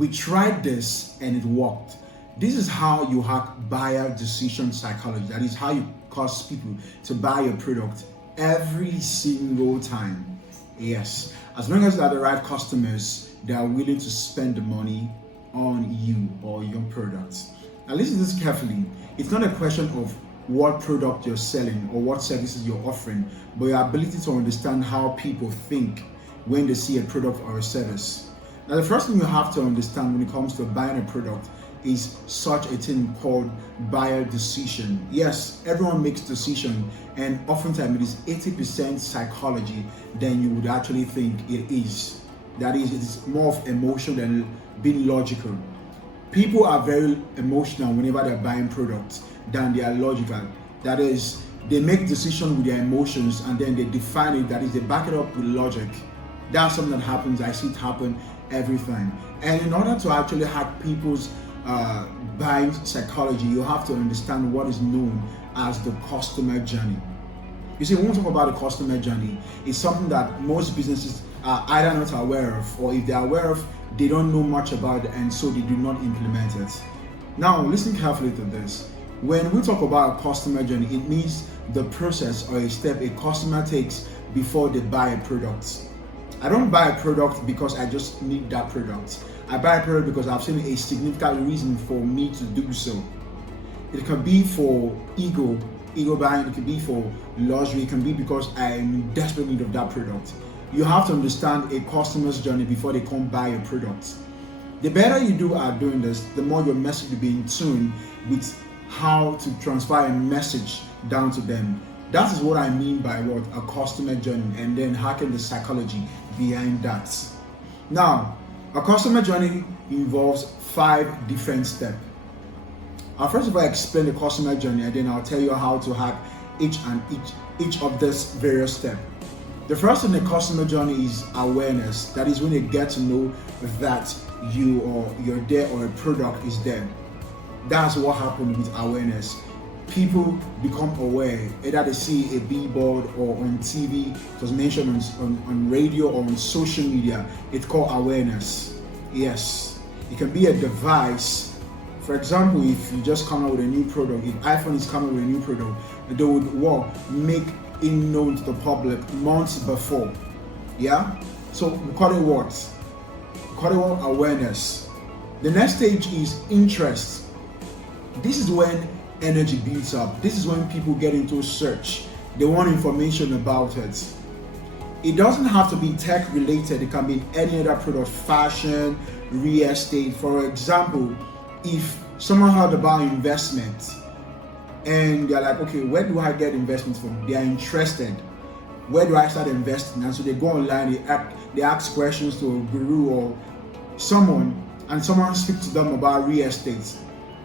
We tried this and it worked. This is how you hack buyer decision psychology. That is how you cause people to buy your product every single time. Yes, as long as they are the right customers, they are willing to spend the money on you or your products. Now listen to this carefully. It's not a question of what product you're selling or what services you're offering, but your ability to understand how people think when they see a product or a service. Now the first thing you have to understand when it comes to buying a product is such a thing called buyer decision. Yes, everyone makes decision, and oftentimes it is 80% psychology than you would actually think it is. That is, it is more of emotion than being logical. People are very emotional whenever they're buying products than they are logical. That is, they make decisions with their emotions and then they define it. That is, they back it up with logic. That's something that happens. I see it happen every time. And in order to actually hack people's buying psychology, you have to understand what is known as the customer journey. You see, when we talk about the customer journey, it's something that most businesses are either not aware of, or if they're aware of, they don't know much about it, and so they do not implement it. Now, listen carefully to this. When we talk about a customer journey, it means the process or a step a customer takes before they buy a product. I don't buy a product because I just need that product. I buy a product because I've seen a significant reason for me to do so. It can be for ego buying, it can be for luxury, it can be because I am in desperate need of that product. You have to understand a customer's journey before they come buy a product. The better you do at doing this, the more your message will be in tune with how to transfer a message down to them. That is what I mean by what a customer journey, and then hacking the psychology behind that. Now, a customer journey involves 5 different steps. I'll first of all explain the customer journey, and then I'll tell you how to hack each of these various steps. The first in the customer journey is awareness. That is when they get to know that you or you're there or a product is there. That's what happened with awareness. People become aware, either they see a billboard or on TV, it was mentioned on radio or on social media. It's called awareness. Yes, it can be a device. For example, if you just come out with a new product, if iPhone is coming with a new product, they would make it known to the public months before. Yeah, so we call it what? We call it awareness. The next stage is interest. This is when energy builds up. This is when people get into a search. They want information about it. It doesn't have to be tech related. It can be any other product, fashion, real estate. For example, if someone heard about investment and they're like, okay, where do I get investments from? They are interested. Where do I start investing? And so they go online, they ask questions to a guru or someone, and someone speaks to them about real estate.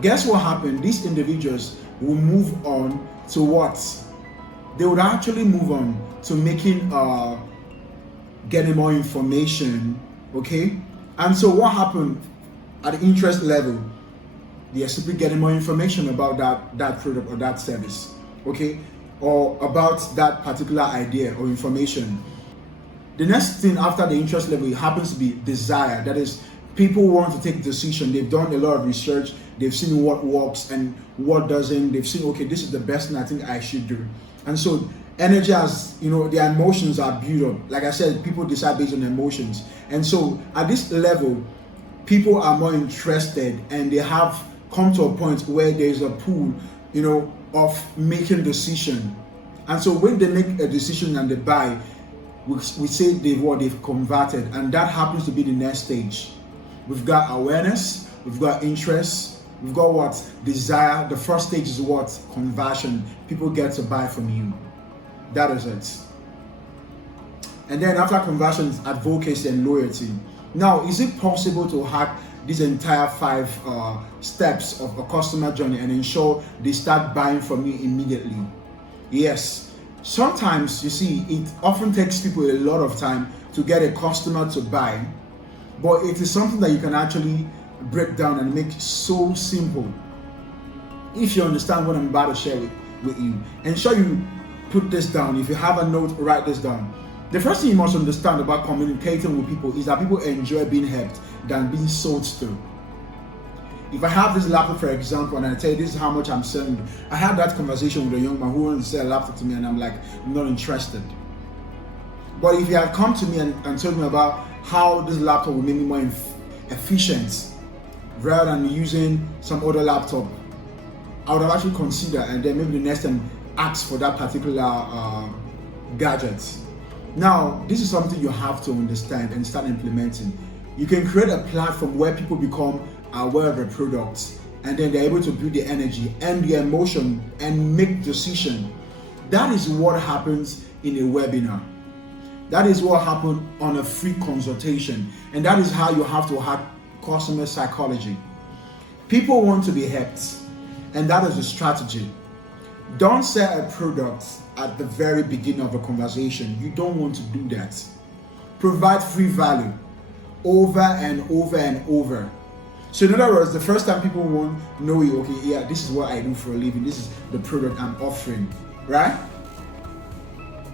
Guess what happened? These individuals will move on to what? They would actually move on to getting more information, okay? And so what happened at the interest level? They are simply getting more information about that product or that service, okay? Or about that particular idea or information. The next thing after the interest level happens to be desire. That is, people want to take decision. They've done a lot of research. They've seen what works and what doesn't. They've seen, okay, this is the best thing I think I should do. And so energy has, their emotions are built up. Like I said, people decide based on emotions. And so at this level, people are more interested, and they have come to a point where there's a pool, of making decision. And so when they make a decision and they buy, we say they've converted, and that happens to be the next stage. We've got awareness, we've got interest, we've got what? Desire. The first stage is what? Conversion. People get to buy from you. That is it. And then after conversion is advocacy and loyalty. Now, is it possible to hack these entire 5 steps of a customer journey and ensure they start buying from you immediately? Yes. Sometimes, you see, it often takes people a lot of time to get a customer to buy, but it is something that you can actually break down and make so simple. If you understand what I'm about to share with you, ensure you put this down. If you have a note, write this down. The first thing you must understand about communicating with people is that people enjoy being helped than being sold to. If I have this laptop, for example, and I tell you this is how much I'm selling, I had that conversation with a young man who wanted to sell a laptop to me, and I'm like, I'm not interested. But if he had come to me and told me about how this laptop would make me more efficient rather than using some other laptop, I would have actually considered, and then maybe the next time ask for that particular gadget. Now, this is something you have to understand and start implementing. You can create a platform where people become aware of the product, and then they're able to build the energy and the emotion and make decision. That is what happens in a webinar. That is what happens on a free consultation, and that is how you have to hack customer psychology. People want to be helped, and that is the strategy. Don't sell a product at the very beginning of a conversation. You don't want to do that. Provide free value over and over and over. So in other words, the first time people won't know you, okay, yeah, this is what I do for a living, this is the product I'm offering, right?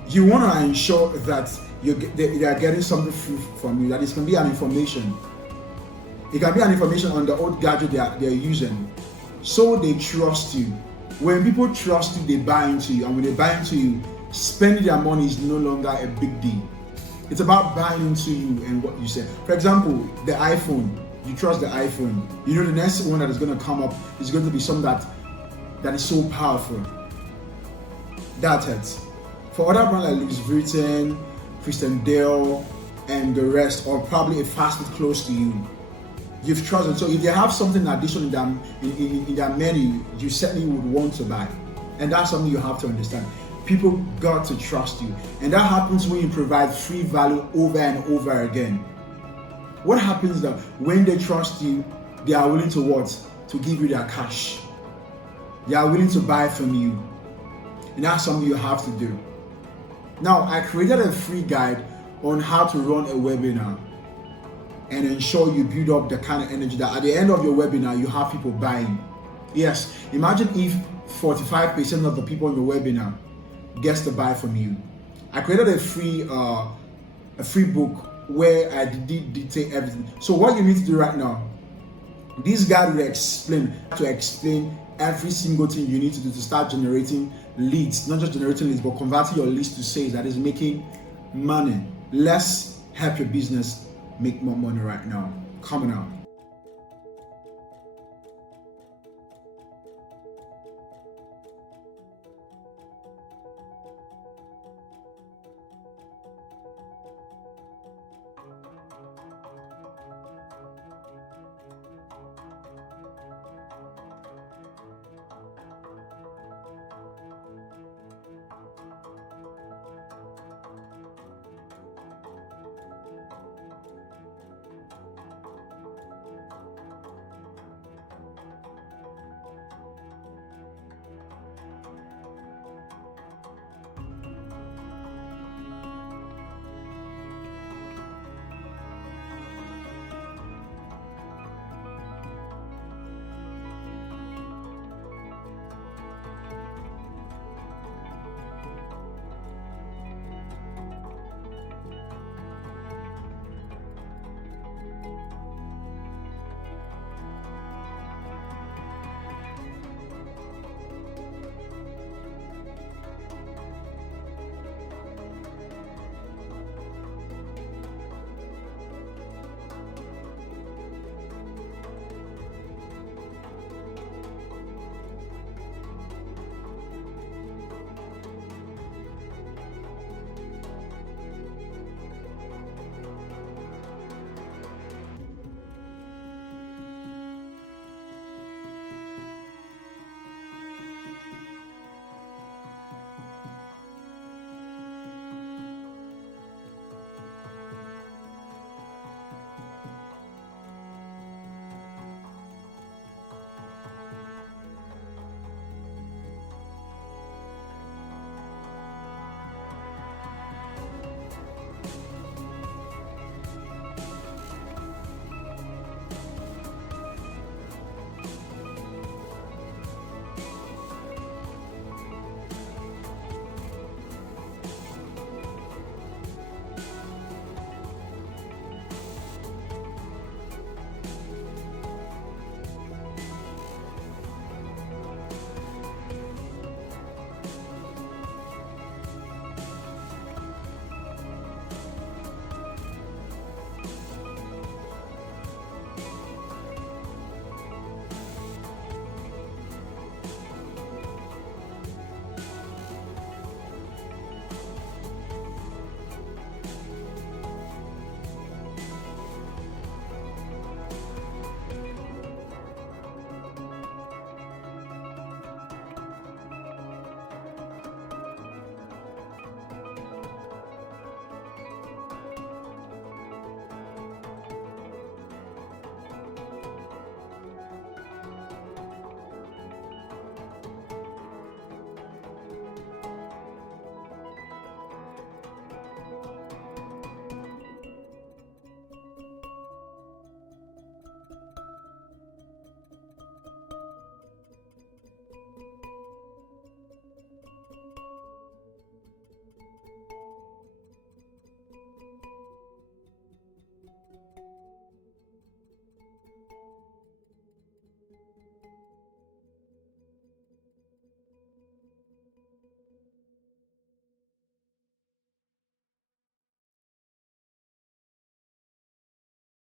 You want to ensure that they are getting something free from you, that it can be an information. It can be an information on the old gadget they're using, so they trust you. When people trust you, they buy into you, and when they buy into you, spending their money is no longer a big deal. It's about buying into you and what you say. For example, the iPhone. You trust the iPhone. You know the next one that is going to come up is going to be something that is so powerful. That's it. For other brands like Louis Vuitton, Christian Dior, and the rest, or probably a fast food close to you, you've trusted. So if they have something additional in their menu, you certainly would want to buy. And that's something you have to understand. People got to trust you. And that happens when you provide free value over and over again. What happens is that when they trust you, they are willing to what? To give you their cash. They are willing to buy from you. And that's something you have to do. Now, I created a free guide on how to run a webinar and ensure you build up the kind of energy that at the end of your webinar, you have people buying. Yes, imagine if 45% of the people in your webinar gets to buy from you. I created a free book where I did detail everything. So what you need to do right now, this guide will explain every single thing you need to do to start generating leads, not just generating leads, but converting your leads to sales that is making money. Let's help your business make more money right now. Coming out.